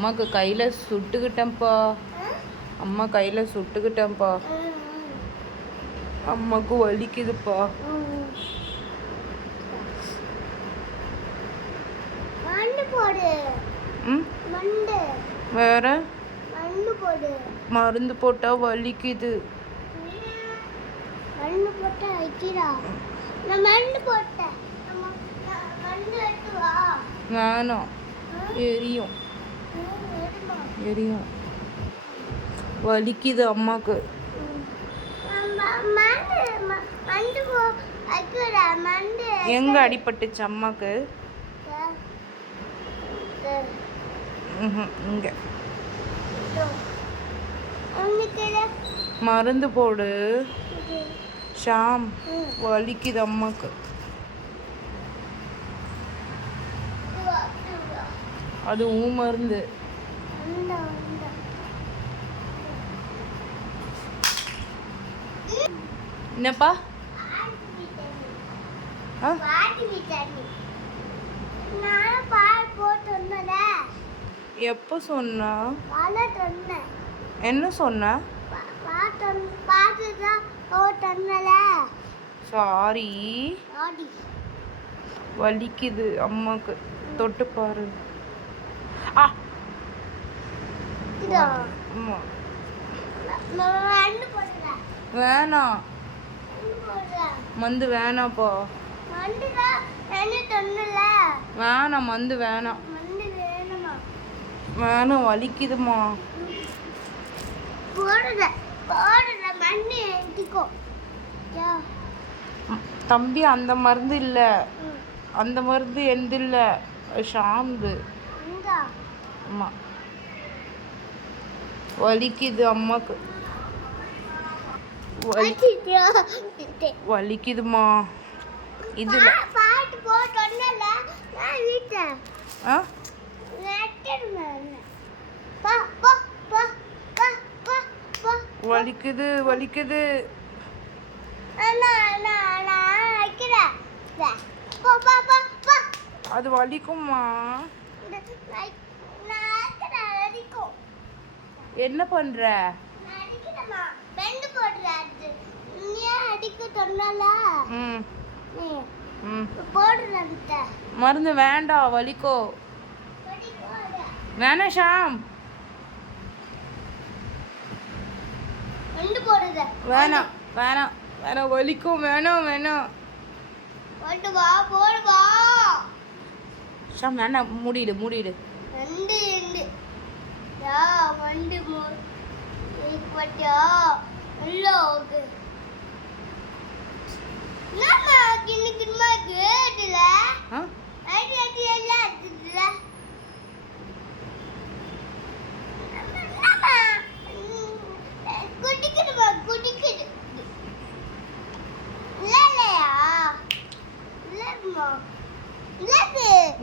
அம்மாவுக்கு கையில் சுட்டுக்கிட்டேன்ப்பா. அம்மா கையில் சுட்டுக்கிட்டேன்ப்பா. அம்மாவுக்கு வலிக்குதுப்பா. வேற மருந்து போட்டா வலிக்குது. வேணாம், எரியும் எரியும், வலிக்குது அம்மாக்கு. எங்க அடிபட்டுச்சு அம்மாக்கு? இங்க மருந்து போடு ஷாம், வலிக்குது அம்மாக்கு. அது உன் மருந்து. என்னப்பா? எப்போ சொன்னா? என்ன சொன்ன? சாரி, வலிக்குது அம்மாக்கு. தொட்டு பாரு. வேணாம், மந்து வேணாப்பா. வேணாம், மந்து வேணாம். வேணாம், வலிக்குதுமா. தம்பி, அந்த மருந்து இல்லை, அந்த மருந்து எந்த இல்லை, ஷாம்பு. அம்மா வலிக்குது அம்மாக்கு. வலிக்குதுமா. இதுல வலிக்குது வலிக்குது. அது வலிக்குமா? என்ன பண்ற? மருந்து வேண்டாம், வலிக்கோ. வேணாம் ஷாம், வேணாம் வேணாம் வேணாம், வலிக்கும். வேணாம் வேணாம் ஷாம், வேணாம். மூடிடு மூடிடு.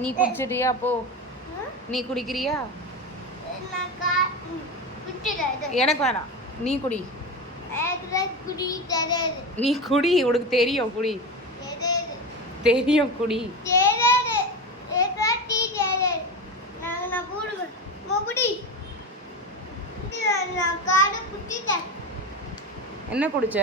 நீ குடிச்சிட்டியா? போ, நீ குடிக்கிறியா? எனக்கு வேணாம், நீ குடி. நீ குடி, உனக்கு தெரியும். குடி, தெரியும், குடி. என்ன குடிச்ச?